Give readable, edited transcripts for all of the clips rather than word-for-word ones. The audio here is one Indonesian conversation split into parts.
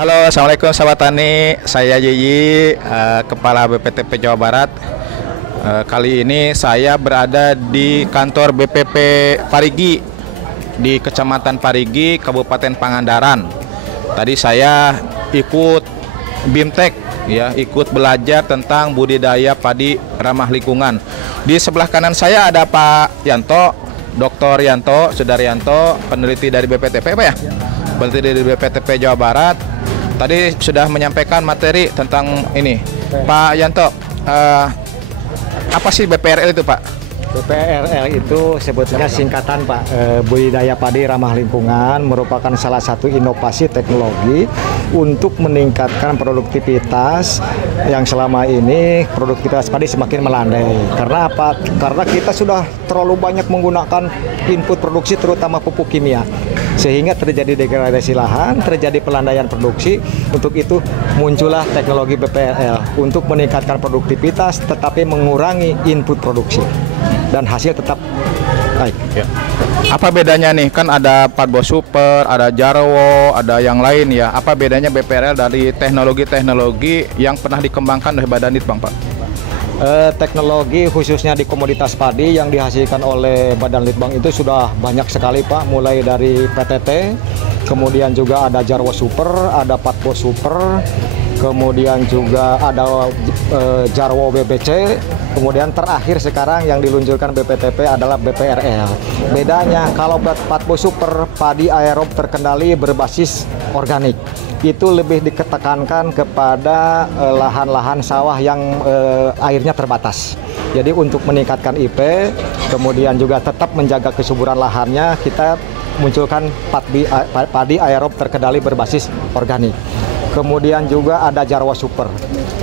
Halo, assalamualaikum sahabat tani. Saya Yiyi, Kepala BPTP Jawa Barat. Kali ini saya berada di kantor BPP Parigi di Kecamatan Parigi, Kabupaten Pangandaran. Tadi saya ikut BIMTEK, ya, ikut belajar tentang budidaya padi ramah lingkungan. Di sebelah kanan saya ada Pak Yanto, Dr. Yanto Sudaryanto, peneliti dari BPTP, Pak ya? Peneliti dari BPTP Jawa Barat. Tadi sudah menyampaikan materi tentang ini. Pak Yanto, apa sih BPRL itu, Pak? BPRL itu sebetulnya singkatan, Pak. Budidaya padi ramah lingkungan merupakan salah satu inovasi teknologi untuk meningkatkan produktivitas yang selama ini produktivitas padi semakin melandai. Karena apa? Karena kita sudah terlalu banyak menggunakan input produksi terutama pupuk kimia, sehingga terjadi degradasi lahan, terjadi pelandaian produksi. Untuk itu muncullah teknologi BPRL untuk meningkatkan produktivitas tetapi mengurangi input produksi dan hasil tetap baik. Ya. Apa bedanya nih? Kan ada Padbo Super, ada Jarwo, ada yang lain ya. Apa bedanya BPRL dari teknologi-teknologi yang pernah dikembangkan oleh Badan Litbang, Pak? Teknologi khususnya di komoditas padi yang dihasilkan oleh Badan Litbang itu sudah banyak sekali, Pak. Mulai dari PTT, kemudian juga ada Jarwo Super, ada Padbo Super, kemudian juga ada Jarwo BBC, kemudian terakhir sekarang yang diluncurkan BPTP adalah BPRL. Bedanya kalau Padbo Super, padi aerob terkendali berbasis organik, itu lebih diketekankan kepada lahan-lahan sawah yang airnya terbatas. Jadi untuk meningkatkan IP, kemudian juga tetap menjaga kesuburan lahannya, kita munculkan padi aerob terkendali berbasis organik. Kemudian juga ada Jarwo Super,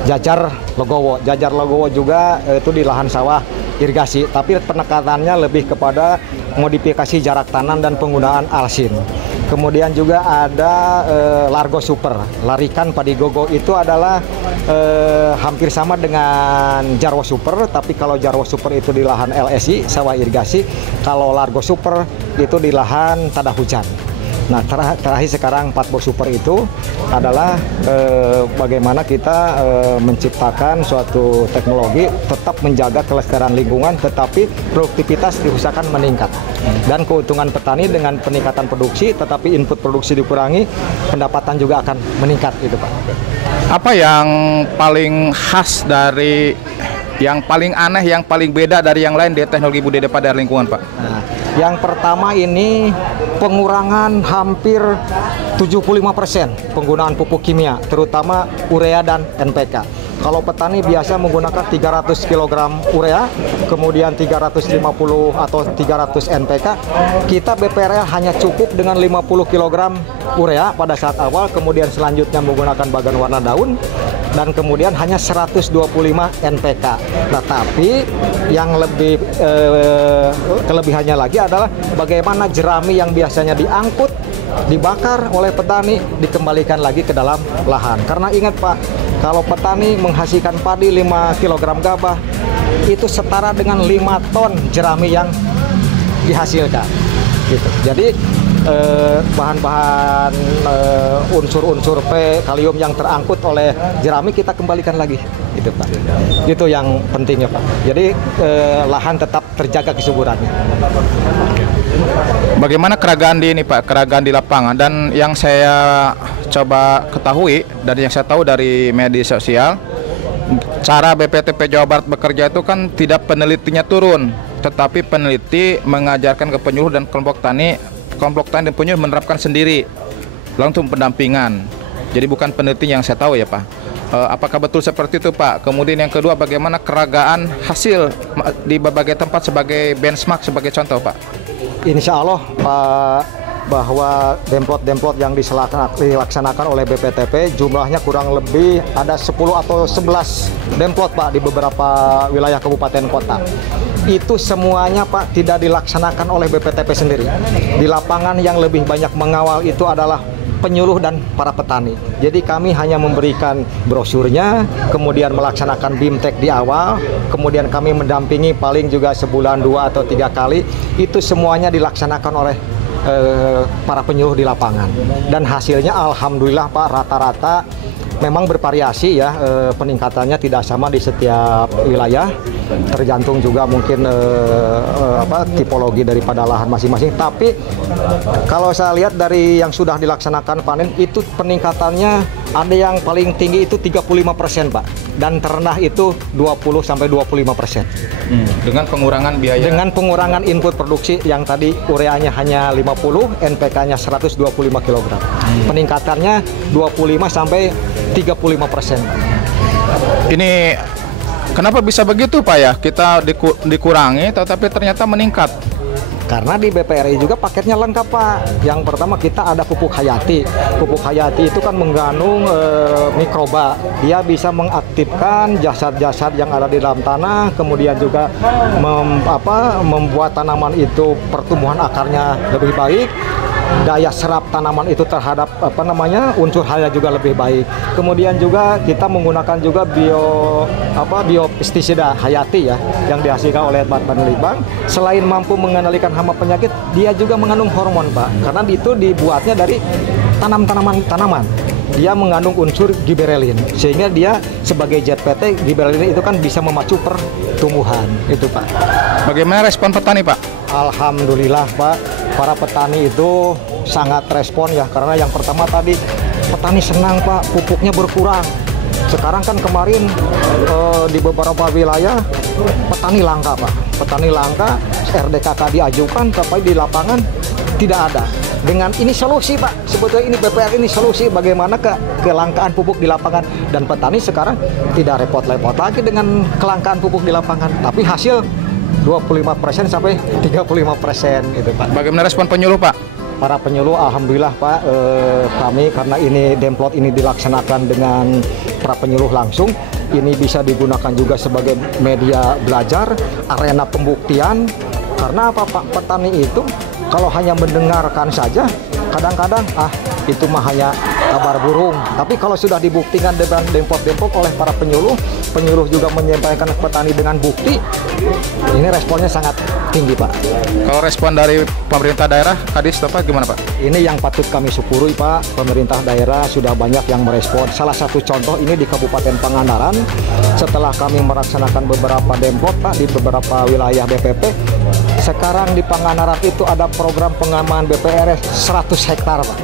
Jajar Legowo. Jajar Legowo juga itu di lahan sawah irigasi, tapi penekanannya lebih kepada modifikasi jarak tanam dan penggunaan alsin. Kemudian juga ada Largo Super, Larikan Padi Gogo. Itu adalah hampir sama dengan Jarwo Super, tapi kalau Jarwo Super itu di lahan LSI, sawah irigasi. Kalau Largo Super itu di lahan tada hujan. Nah, terakhir sekarang Padbo Super itu adalah bagaimana kita menciptakan suatu teknologi tetap menjaga kelestarian lingkungan, tetapi produktivitas diusahakan meningkat. Dan keuntungan petani dengan peningkatan produksi, tetapi input produksi dikurangi, pendapatan juga akan meningkat, gitu, Pak. Apa yang paling khas dari, yang paling aneh, yang paling beda dari yang lain di teknologi budidaya padi lingkungan, Pak? Nah, yang pertama ini pengurangan hampir 75% penggunaan pupuk kimia, terutama urea dan NPK. Kalau petani biasa menggunakan 300 kg urea, kemudian 350 atau 300 NPK, kita BPRL hanya cukup dengan 50 kg urea pada saat awal, kemudian selanjutnya menggunakan bagan warna daun, dan kemudian hanya 125 NPK. Nah, tapi yang lebih kelebihannya lagi adalah bagaimana jerami yang biasanya diangkut, dibakar oleh petani, dikembalikan lagi ke dalam lahan. Karena ingat, Pak, kalau petani menghasilkan padi 5 kg gabah, itu setara dengan 5 ton jerami yang dihasilkan. Gitu. Jadi bahan-bahan unsur-unsur P, kalium yang terangkut oleh jerami kita kembalikan lagi, itu, Pak. Itu yang pentingnya, Pak. Jadi lahan tetap terjaga kesuburannya. Bagaimana keragaan di ini, Pak? Keragaan di lapangan. Dan yang saya coba ketahui dan yang saya tahu dari media sosial, cara BPTP Jawa Barat bekerja itu kan tidak penelitinya turun, tetapi peneliti mengajarkan ke penyuluh dan kelompok tani dan penyuluh menerapkan sendiri langsung pendampingan. Jadi bukan peneliti yang saya tahu ya, Pak. Apakah betul seperti itu, Pak? Kemudian yang kedua, bagaimana keragaan hasil di berbagai tempat sebagai benchmark, sebagai contoh, Pak? Insya Allah, Pak, bahwa demplot-demplot yang dilaksanakan oleh BPTP jumlahnya kurang lebih ada 10 atau 11 demplot, Pak, di beberapa wilayah kabupaten kota. Itu semuanya, Pak, tidak dilaksanakan oleh BPTP sendiri. Di lapangan yang lebih banyak mengawal itu adalah penyuluh dan para petani. Jadi kami hanya memberikan brosurnya, kemudian melaksanakan BIMTEK di awal, kemudian kami mendampingi paling juga sebulan 2 atau 3 kali. Itu semuanya dilaksanakan oleh para penyuluh di lapangan. Dan hasilnya alhamdulillah Pak, rata-rata memang bervariasi ya, peningkatannya tidak sama di setiap wilayah, tergantung juga mungkin tipologi daripada lahan masing-masing. Tapi kalau saya lihat dari yang sudah dilaksanakan panen itu peningkatannya ada yang paling tinggi itu 35% Pak, dan terendah itu 20-25%. Dengan pengurangan biaya. Dengan pengurangan input produksi yang tadi ureanya hanya 50, NPK-nya 125 kg. Peningkatannya 25-35%. Ini kenapa bisa begitu Pak ya? Kita dikurangi tetapi ternyata meningkat. Karena di BPRI juga paketnya lengkap Pak. Yang pertama kita ada pupuk hayati. Pupuk hayati itu kan mengandung mikroba. Dia bisa mengaktifkan jasad-jasad yang ada di dalam tanah. Kemudian juga membuat tanaman itu pertumbuhan akarnya lebih baik. Daya serap tanaman itu terhadap unsur hara juga lebih baik. Kemudian juga kita menggunakan juga biopestisida hayati ya yang dihasilkan oleh Badan Litbang. Selain mampu mengendalikan hama penyakit, dia juga mengandung hormon Pak. Karena itu dibuatnya dari tanaman. Dia mengandung unsur giberelin, sehingga dia sebagai zat PT giberelin itu kan bisa memacu pertumbuhan itu Pak. Bagaimana respon petani Pak? Alhamdulillah Pak, para petani itu sangat respon ya, karena yang pertama tadi petani senang Pak, pupuknya berkurang. Sekarang kan kemarin di beberapa wilayah petani langka Pak, petani langka, RDKK diajukan tapi di lapangan tidak ada. Dengan ini solusi Pak, sebetulnya ini BPR ini solusi bagaimana kelangkaan pupuk di lapangan, dan petani sekarang tidak repot-repot lagi dengan kelangkaan pupuk di lapangan, tapi hasil 25% sampai 35% itu Pak. Bagaimana respon penyuluh Pak? Para penyuluh alhamdulillah Pak, kami karena ini Demplot ini dilaksanakan dengan para penyuluh langsung, ini bisa digunakan juga sebagai media belajar, arena pembuktian. Karena apa Pak, petani itu kalau hanya mendengarkan saja kadang-kadang itu mah hanya kabar burung. Tapi kalau sudah dibuktikan dengan Demplot oleh para penyuluh juga menyampaikan ke petani dengan bukti, ini responnya sangat tinggi Pak. Kalau respon dari pemerintah daerah, Kadis Bapak gimana Pak? Ini yang patut kami syukuri Pak, pemerintah daerah sudah banyak yang merespon. Salah satu contoh ini di Kabupaten Pangandaran, setelah kami melaksanakan beberapa Demplot Pak di beberapa wilayah BPP, sekarang di Pangandaran itu ada program pengaman BPRS 100 hektar Pak.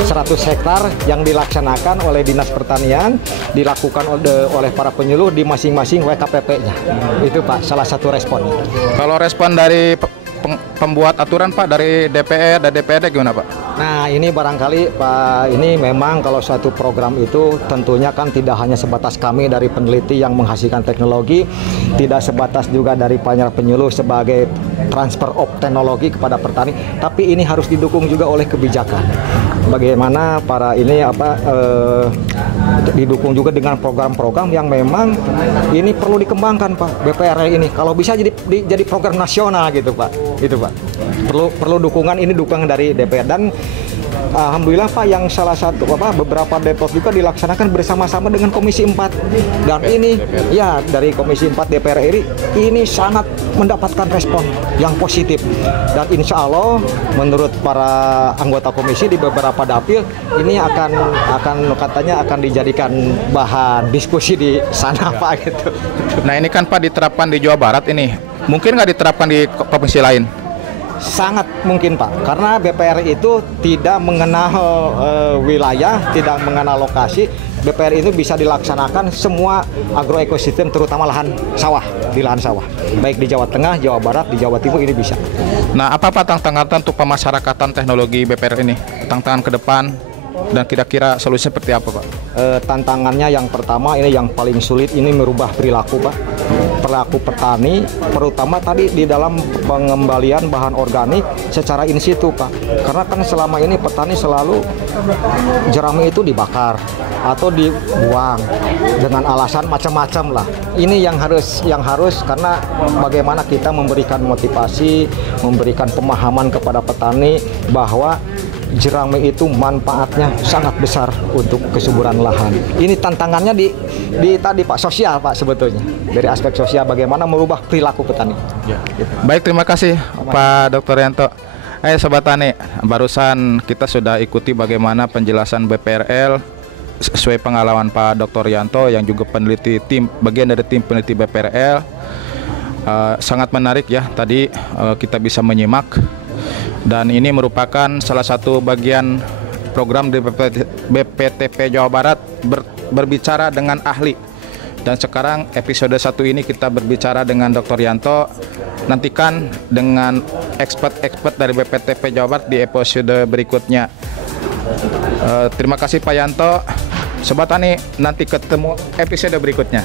100 hektar yang dilaksanakan oleh Dinas Pertanian, dilakukan oleh para penyuluh di masing-masing WKPP-nya. Itu Pak, salah satu respon. Kalau respon dari pembuat aturan Pak, dari DPR dan DPRD gimana Pak? Nah ini barangkali Pak, ini memang kalau suatu program itu tentunya kan tidak hanya sebatas kami dari peneliti yang menghasilkan teknologi, tidak sebatas juga dari para penyuluh sebagai transfer of teknologi kepada petani, tapi ini harus didukung juga oleh kebijakan. Bagaimana para ini didukung juga dengan program-program yang memang ini perlu dikembangkan Pak, BPR ini kalau bisa jadi program nasional gitu Pak, itu Pak. Perlu dukungan, ini dukungan dari DPR. Dan alhamdulillah Pak, yang salah satu beberapa Demplot juga dilaksanakan bersama-sama dengan Komisi 4. Dan ini ya dari Komisi 4 DPR RI ini sangat mendapatkan respon yang positif. Dan insya Allah menurut para anggota komisi di beberapa dapil ini akan dijadikan bahan diskusi di sana Pak gitu. Nah ini kan Pak diterapkan di Jawa Barat ini, mungkin nggak diterapkan di provinsi lain? Sangat mungkin Pak, karena BPR itu tidak mengenal wilayah, tidak mengenal lokasi. BPR itu bisa dilaksanakan semua agroekosistem, terutama lahan sawah, di lahan sawah, baik di Jawa Tengah, Jawa Barat, di Jawa Timur ini bisa. Nah apa tantangan untuk pemasyarakatan teknologi BPR ini? Tantangan ke depan dan kira-kira solusinya seperti apa Pak? Tantangannya yang pertama ini yang paling sulit, ini merubah perilaku Pak. Perilaku petani, terutama tadi di dalam pengembalian bahan organik secara in situ Pak. Karena kan selama ini petani selalu jerami itu dibakar atau dibuang dengan alasan macam-macam lah. Ini yang harus karena bagaimana kita memberikan motivasi, memberikan pemahaman kepada petani bahwa jerami itu manfaatnya sangat besar untuk kesuburan lahan. Ini tantangannya di tadi Pak, sosial Pak, sebetulnya dari aspek sosial bagaimana merubah perilaku petani. Ya. Baik, terima kasih Pak Dr. Yanto. Sobat Tani, barusan kita sudah ikuti bagaimana penjelasan BPRL sesuai pengalaman Pak Dr. Yanto yang juga peneliti bagian dari tim peneliti BPRL. Sangat menarik ya tadi kita bisa menyimak, dan ini merupakan salah satu bagian program di BPTP Jawa Barat berbicara dengan ahli. Dan sekarang episode 1 ini kita berbicara dengan Dr. Yanto. Nantikan dengan expert dari BPTP Jawa Barat di episode berikutnya. Terima kasih Pak Yanto. Sobat Tani, nanti ketemu episode berikutnya.